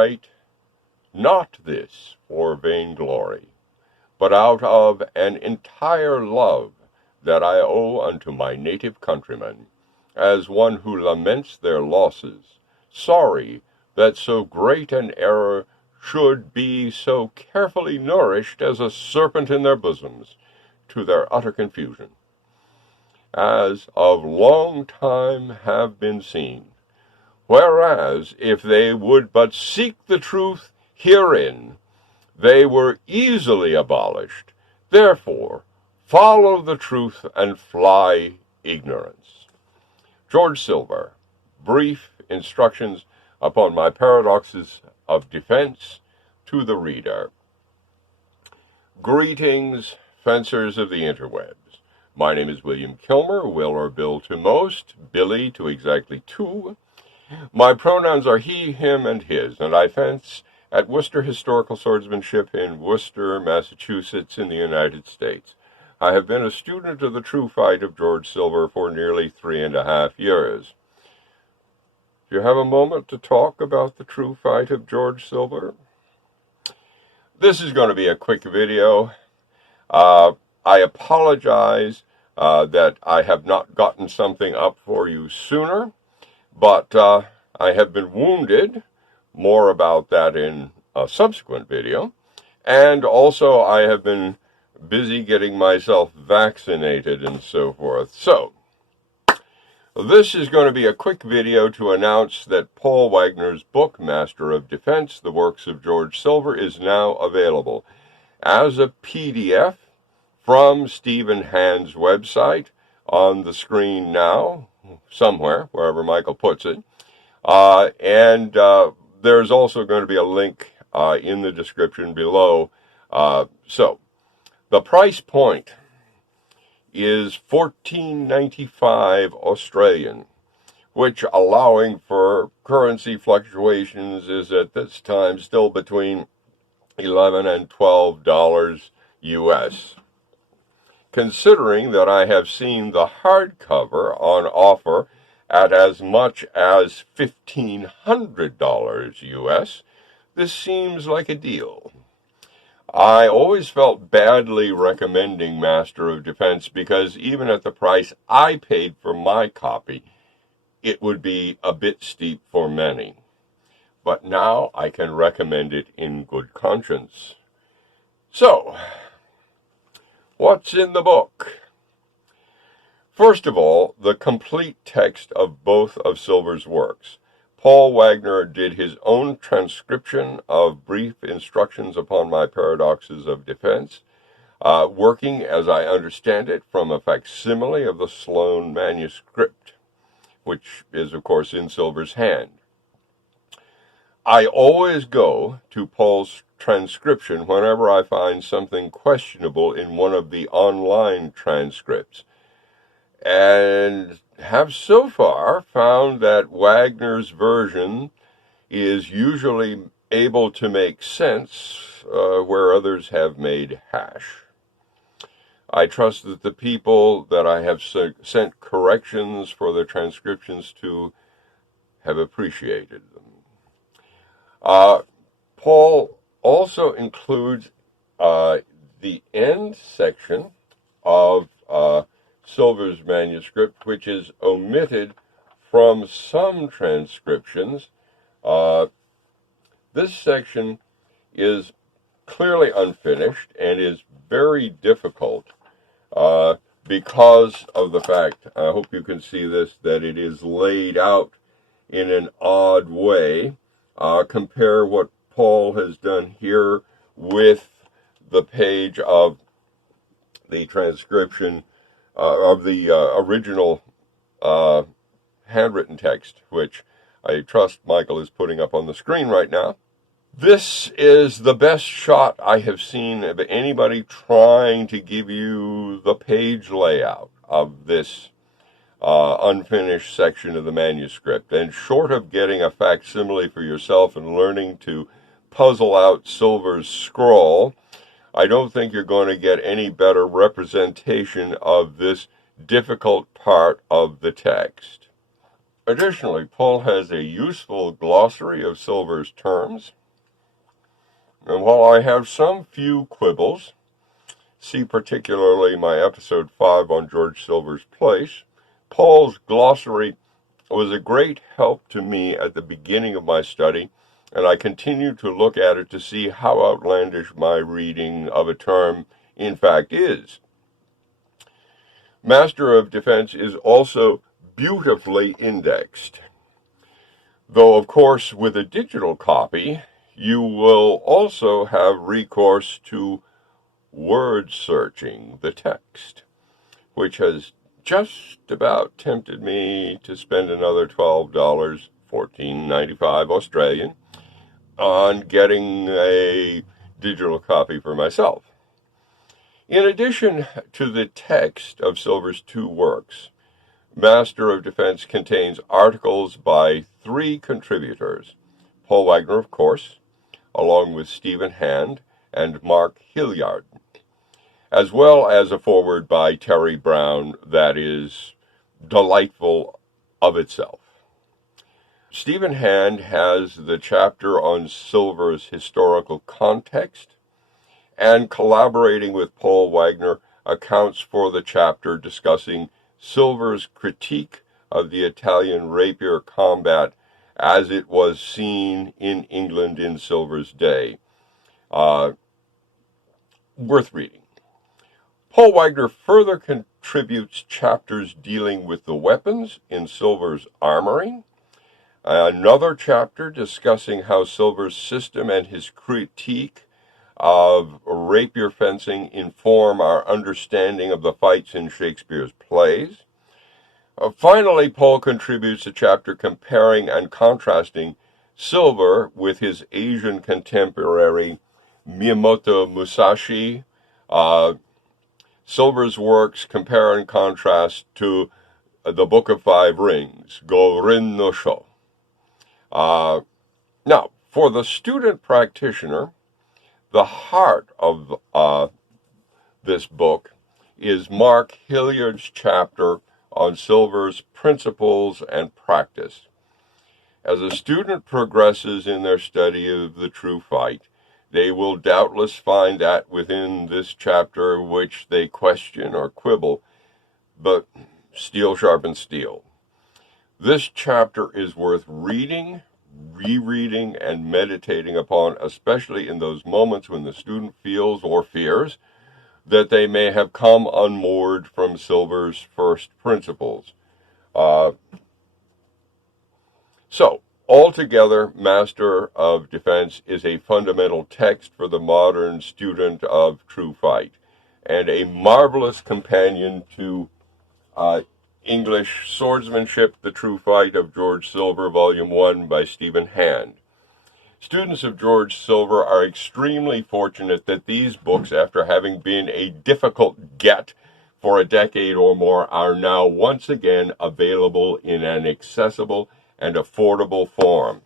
write not this for vainglory, but out of an entire love that I owe unto my native countrymen, as one who laments their losses, sorry that so great an error should be so carefully nourished as a serpent in their bosoms, to their utter confusion, as of long time have been seen. Whereas, if they would but seek the truth herein, they were easily abolished. Therefore, follow the truth and fly ignorance. George Silver, Brief Instructions upon My Paradoxes of Defense, to the reader. Greetings, fencers of the interwebs. My name is William Kilmer, Will or Bill to most, Billy to exactly two. My pronouns are he, him, and his, and I fence at Worcester Historical Swordsmanship in Worcester, Massachusetts, in the United States. I have been a student of the true fight of George Silver for nearly 3.5 years. Do you have a moment to talk about the true fight of George Silver? This is going to be a quick video. I apologize that I have not gotten something up for you sooner, but I have been wounded. More about that in a subsequent video. And also I have been busy getting myself vaccinated and so forth. So, this is going to be a quick video to announce that Paul Wagner's book, Master of Defense, The Works of George Silver, is now available as a PDF from Stephen Hand's website, on the screen now, somewhere, wherever Michael puts it. There's also going to be a link in the description below. So, the price point is $14.95 Australian, which, allowing for currency fluctuations, is at this time still between $11 and $12 US. Considering that I have seen the hardcover on offer at as much as $1,500 US, this seems like a deal. I always felt badly recommending Master of Defense because even at the price I paid for my copy, it would be a bit steep for many. But now I can recommend it in good conscience. So, what's in the book? First of all, the complete text of both of Silver's works. Paul Wagner did his own transcription of Brief Instructions upon My Paradoxes of Defense, working, as I understand it, from a facsimile of the Sloan manuscript, which is, of course, in Silver's hand. I always go to Paul's transcription whenever I find something questionable in one of the online transcripts, and have so far found that Wagner's version is usually able to make sense where others have made hash. I trust that the people that I have sent corrections for their transcriptions to have appreciated them. Paul also includes the end section of Silver's manuscript, which is omitted from some transcriptions. This section is clearly unfinished and is very difficult because of the fact, I hope you can see this, that it is laid out in an odd way. Compare what Paul has done here with the page of the transcription of the original handwritten text, which I trust Michael is putting up on the screen right now. This is the best shot I have seen of anybody trying to give you the page layout of this unfinished section of the manuscript. And short of getting a facsimile for yourself and learning to puzzle out Silver's scrawl, I don't think you're going to get any better representation of this difficult part of the text. Additionally, Paul has a useful glossary of Silver's terms. And while I have some few quibbles, see particularly my episode 5 on George Silver's place, Paul's glossary was a great help to me at the beginning of my study, and I continue to look at it to see how outlandish my reading of a term in fact is. Master of Defense is also beautifully indexed, though of course with a digital copy you will also have recourse to word searching the text, which has just about tempted me to spend another $12, $14.95 Australian, on getting a digital copy for myself. In addition to the text of Silver's 2 works, Master of Defense contains articles by 3 contributors, Paul Wagner, of course, along with Stephen Hand and Mark Hilliard, as well as a foreword by Terry Brown that is delightful of itself. Stephen Hand has the chapter on Silver's historical context, and collaborating with Paul Wagner accounts for the chapter discussing Silver's critique of the Italian rapier combat as it was seen in England in Silver's day. Worth reading. Paul Wagner further contributes chapters dealing with the weapons in Silver's armory, another chapter discussing how Silver's system and his critique of rapier fencing inform our understanding of the fights in Shakespeare's plays. Finally, Paul contributes a chapter comparing and contrasting Silver with his Asian contemporary Miyamoto Musashi. Silver's works compare and contrast to the Book of Five Rings, Go Rin no Sho. Now, for the student practitioner, the heart of this book is Mark Hilliard's chapter on Silver's principles and practice. As a student progresses in their study of the true fight, they will doubtless find that within this chapter which they question or quibble, but steel sharpens steel. This chapter is worth reading, rereading, and meditating upon, especially in those moments when the student feels or fears that they may have come unmoored from Silver's first principles. So, altogether, Master of Defense is a fundamental text for the modern student of true fight, and a marvelous companion to English Swordsmanship, The True Fight of George Silver, Volume 1 by Stephen Hand. Students of George Silver are extremely fortunate that these books, after having been a difficult get for a decade or more, are now once again available in an accessible and affordable form.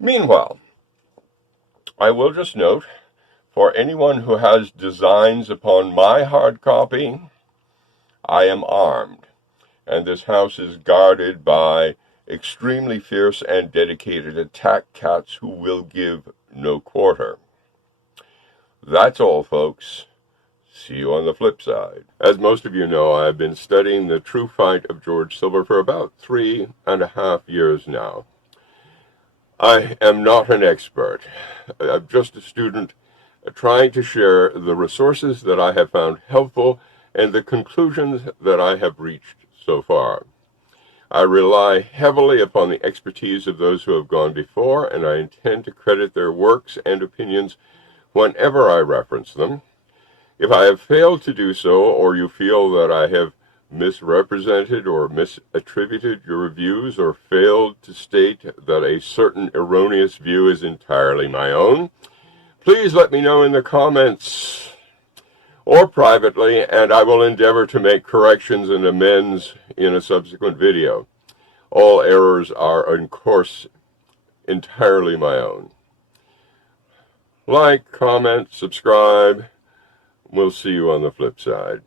Meanwhile, I will just note, for anyone who has designs upon my hard copy, I am armed, and this house is guarded by extremely fierce and dedicated attack cats who will give no quarter. That's all, folks. See you on the flip side. As most of you know, I've been studying the true fight of George Silver for about 3.5 years now. I am not an expert. I'm just a student trying to share the resources that I have found helpful and the conclusions that I have reached so far. I rely heavily upon the expertise of those who have gone before, and I intend to credit their works and opinions whenever I reference them. If I have failed to do so, or you feel that I have misrepresented or misattributed your views, or failed to state that a certain erroneous view is entirely my own, please let me know in the comments or privately, and I will endeavor to make corrections and amends in a subsequent video. All errors are, of course, entirely my own. Like, comment, subscribe. We'll see you on the flip side.